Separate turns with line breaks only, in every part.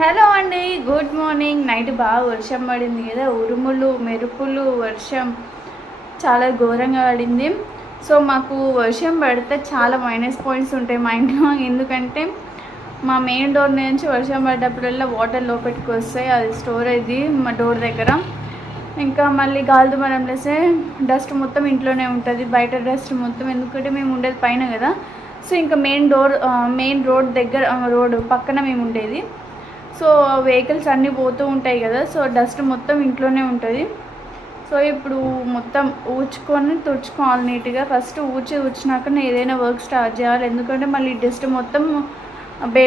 Hello అండి good morning. Night బాగా వర్షం పడింది కదా ఉరుములు మెరుపులు వర్షం చాలా ఘోరంగా పడింది. సో మాకు వర్షం పడితే చాలా మైనస్ పాయింట్స్ ఉంటాయి మా ఇంట్లో. ఎందుకంటే మా మెయిన్ డోర్ నుంచి వర్షం పడ్డప్పుడల్లా వాటర్ లోపలికి వస్తాయి. అది స్టోర్ అయింది మా డోర్ దగ్గర. ఇంకా మళ్ళీ గాలి దుమారం లేస్తే డస్ట్ మొత్తం ఇంట్లోనే ఉంటుంది. బయట డస్ట్ మొత్తం ఎందుకంటే మేము ఉండేది పైన కదా. సో ఇంకా మెయిన్ డోర్ మెయిన్ రోడ్ దగ్గర రోడ్ పక్కన మేము ఉండేది. సో వెహికల్స్ అన్నీ పోతూ ఉంటాయి కదా సో డస్ట్ మొత్తం ఇంట్లోనే ఉంటుంది. సో ఇప్పుడు మొత్తం ఊడ్చుకొని తుడుచుకోవాలి నీట్గా ఫస్ట్ ఊడ్చి ఊడ్చినాక ఏదైనా వర్క్ స్టార్ట్ చేయాలి. ఎందుకంటే మళ్ళీ డస్ట్ మొత్తం బే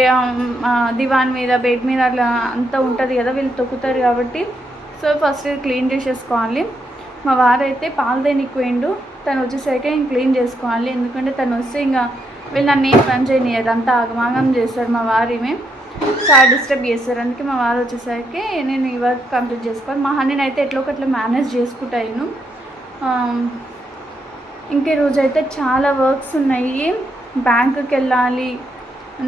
దివాన్ మీద బెడ్ మీద అట్లా అంతా ఉంటుంది కదా వీళ్ళు తొక్కుతారు కాబట్టి. సో ఫస్ట్ క్లీన్ చేసేసుకోవాలి. మా వారైతే పాలు దేనికి పోయిండు తను వచ్చేసరికి ఇంక క్లీన్ చేసుకోవాలి. ఎందుకంటే తను వస్తే ఇంకా వీళ్ళు నన్ను ఏం పని చేయనియదు అంతా ఆగమాగం చేస్తారు మా వారిమే చాలా డిస్టర్బ్ చేస్తారు. అందుకే మా వారు వచ్చేసరికి నేను ఈ వర్క్ కంప్లీట్ చేసుకోవాలి. మా హనీని అయితే ఎట్లా ఒకట్లా మేనేజ్ చేసుకుంటాను ఇంకే రోజు అయితే చాలా వర్క్స్ ఉన్నాయి. బ్యాంకుకి వెళ్ళాలి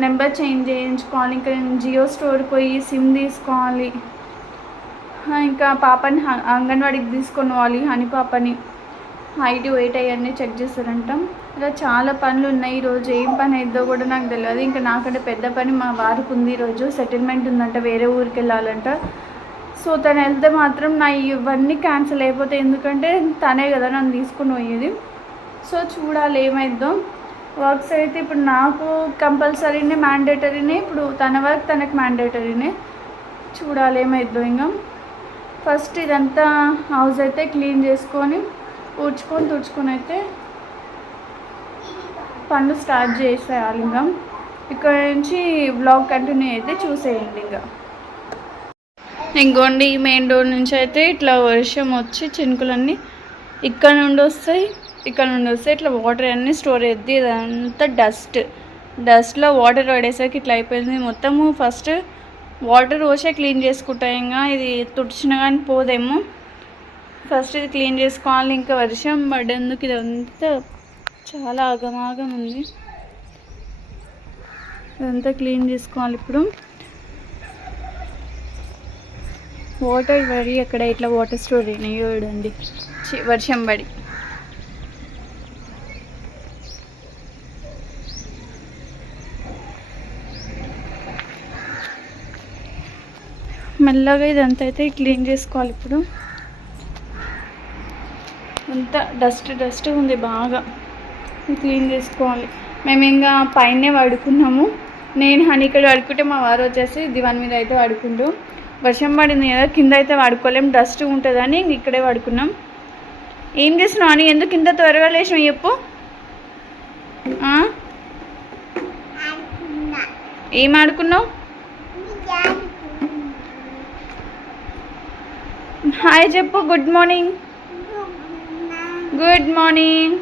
నెంబర్ చేంజ్ చేయించుకోవాలి ఇంకా నేను జియో స్టోర్కి పోయి సిమ్ తీసుకోవాలి. ఇంకా పాపని అంగన్వాడికి తీసుకొని పోవాలి హనీ పాపని. హైట్ వెయిట్ అవన్నీ చెక్ చేస్తారంట. ఇలా చాలా పనులు ఉన్నాయి. ఈరోజు ఏం పని అయిద్దో కూడా నాకు తెలియదు. ఇంకా నాకంటే పెద్ద పని మా వారికి ఉంది ఈరోజు సెటిల్మెంట్ ఉందంట వేరే ఊరికి వెళ్ళాలంట. సో తను వెళ్తే మాత్రం నా ఇవన్నీ క్యాన్సిల్ అయిపోతాయి. ఎందుకంటే తనే కదా నన్ను తీసుకుని పోయేది. సో చూడాలి ఏమైద్దో. వర్క్స్ అయితే ఇప్పుడు నాకు కంపల్సరీనే మ్యాండేటరీనే ఇప్పుడు తన వర్క్ తనకు మ్యాండేటరీనే చూడాలి ఏమైద్దో ఇంకా. ఫస్ట్ ఇదంతా హౌస్ అయితే క్లీన్ చేసుకొని ఊడ్చుకొని తుడుచుకొని అయితే పండు స్టార్ట్ చేసేయాలి ఇంకా ఇక్కడ నుంచి బ్లాగ్ కంటిన్యూ అయితే చూసేయండి ఇంకా. ఇంకోండి ఈ మెయిన్ డోర్ నుంచి అయితే ఇట్లా వర్షం వచ్చి చినుకులన్నీ ఇక్కడ నుండి వస్తాయి ఇక్కడ నుండి వస్తాయి. ఇట్లా వాటర్ అన్నీ స్టోర్ అయ్యింది ఇదంతా డస్ట్. డస్ట్లో వాటర్ పడేసరికి ఇట్లా అయిపోయింది. మొత్తము ఫస్ట్ వాటర్ పోసే క్లీన్ చేసుకుంటాయి ఇంకా ఇది తుడిచినా కానీ పోదేమో. ఫస్ట్ ఇది క్లీన్ చేసుకోవాలి ఇంకా వర్షం పడేందుకు ఇదంతా చాలా ఆగమాగం ఉంది. ఇదంతా క్లీన్ చేసుకోవాలి ఇప్పుడు. వాటర్ పడి అక్కడ ఇట్లా వాటర్ స్టోర్ అయినాయి చూడండి వర్షం పడి. మెల్లగా ఇదంతా అయితే క్లీన్ చేసుకోవాలి ఇప్పుడు. అంతా డస్ట్ డస్ట్ ఉంది బాగా. క్లీన్ చేసుకోవాలి. మేము ఇంకా పైనే పడుకున్నాము నేను హనీ ఇక్కడ పడుకుంటే మా వారు వచ్చేసి దివాన్ మీద అయితే పడుకుంటూ వర్షం పడింది కదా కింద అయితే పడుకోలేం డస్ట్ ఉంటుందని ఇంక ఇక్కడే పడుకున్నాం ఏం చేసినావు అని ఎందుకు ఇంత త్వరగా లేచినావు చెప్పు. ఏం ఆడుకున్నావు? హాయ్ చెప్పు good morning. Good morning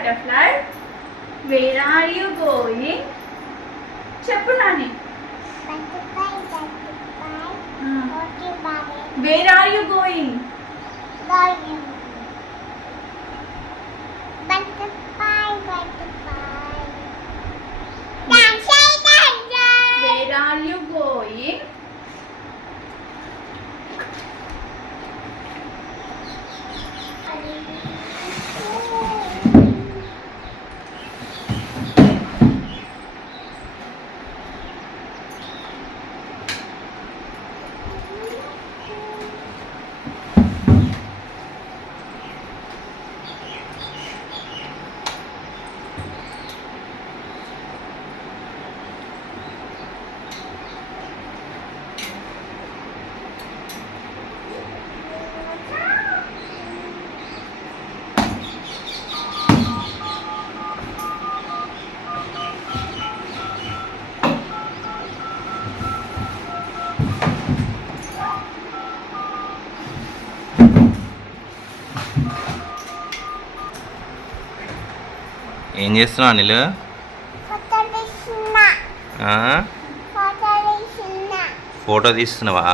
butterfly where are you going చెప్పు Nani. Where are you going
Where are you going? ఏం చేస్తున్నావు అనిల్? ఫోటో తీస్తున్నావా?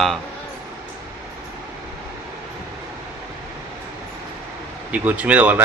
ఈ కుర్చీ మీద వాళ్ళు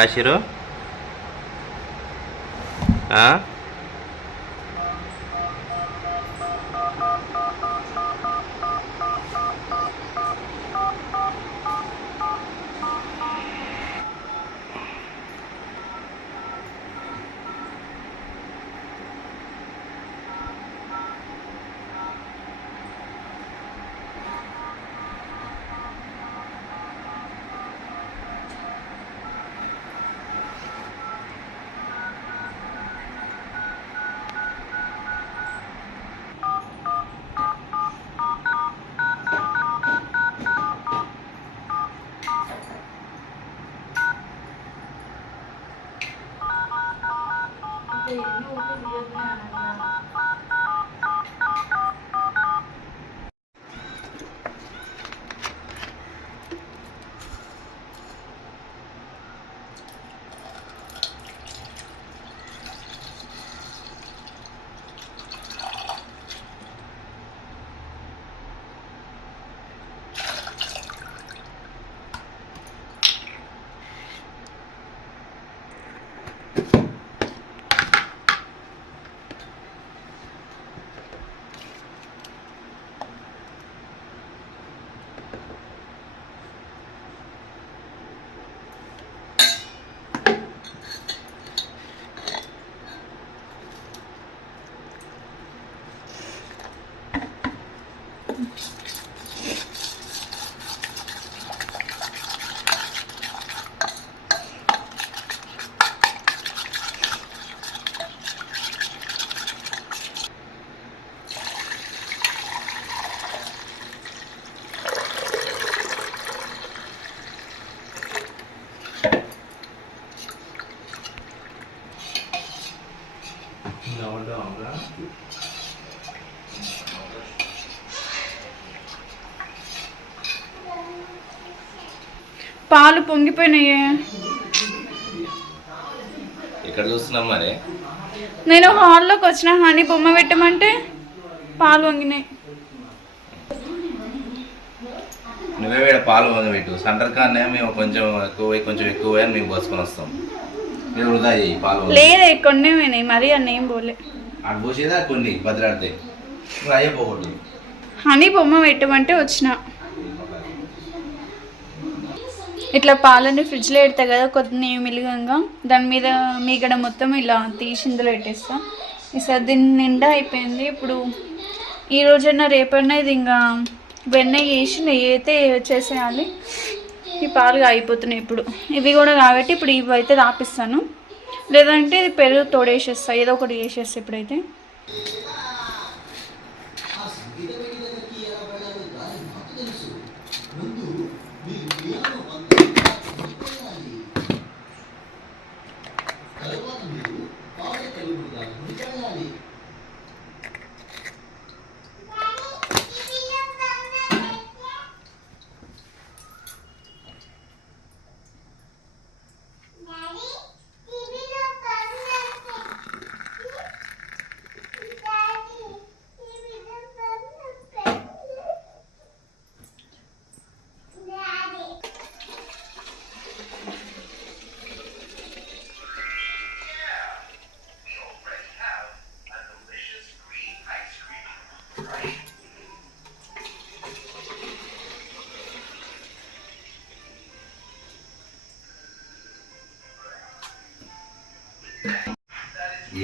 పాలు పొంగిపోయినాయి.
ఇక్కడ చూస్తున్నాం మరి?
నేను హాల్లోకి వచ్చిన హనీ బొమ్మ పెట్టమంటే పాలు వంగినాయి.
నువ్వే వేడ పాలు వంగ పెట్టు సెంటర్ కానే మేము కొంచెం ఎక్కువ కొంచెం ఎక్కువ అని మేము పోసుకొని వస్తాం. మీరు వృధా చేయి పాలు వంగ.
లేదే కొన్ని పోయినాయి మరి అన్న ఏం పోలే.
అటు పోసేదా కొన్ని భద్రాడతాయి అయ్యే పోకూడదు
హనీ బొమ్మ పెట్టమంటే వచ్చిన. ఇట్లా పాలని ఫ్రిడ్జ్లో పెడతా కదా కొన్ని మిలుగంగా దాని మీద మీగడ మొత్తం ఇలా తీసి ఇందులో పెట్టేస్తా. ఈసారి దీని నిండా అయిపోయింది. ఇప్పుడు ఈ రోజైనా రేపైనా ఇది ఇంకా వెన్న వేసి నెయ్యి అయితే చేసేయాలి. ఈ పాలు అయిపోతున్నాయి ఇప్పుడు. ఇవి కూడా కాబట్టి ఇప్పుడు ఇవి అయితే రాపిస్తాను. లేదంటే ఇది పెరుగు తోడేసేస్తా ఏదో ఒకటి వేసేస్తా ఇప్పుడైతే.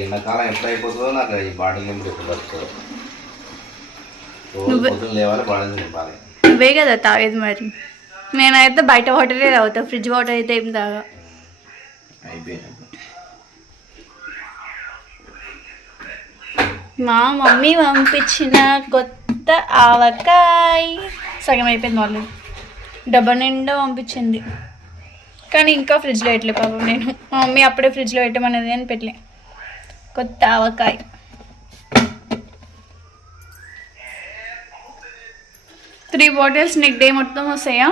ఎండాకాలం ఎప్పుడు అయిపోతుందో నాకు ఈ బాటిల్ నింపుడు ఎప్పుడు
నువ్వే-
పొద్దున్న లేవాలి బాటిల్ నింపాలి.
ఇవే కదా తాగేది మరి. నేనైతే బయట వాటరే తాగుతా ఫ్రిడ్జ్ వాటర్ అయితే ఏం తాగా. మా మమ్మీ పంపించిన కొత్త ఆవకాయ. సగం అయిపోయింది వాళ్ళు డబ్బా నిండా పంపించింది. కానీ ఇంకా ఫ్రిడ్జ్లో పెట్టలే పాపం నేను. మా మమ్మీ అప్పుడే ఫ్రిడ్జ్లో పెట్టమనేది అని పెట్టలే. కొత్త ఆవకాయ త్రీ బాటిల్స్ నెక్ డే మొత్తం వస్తాయా.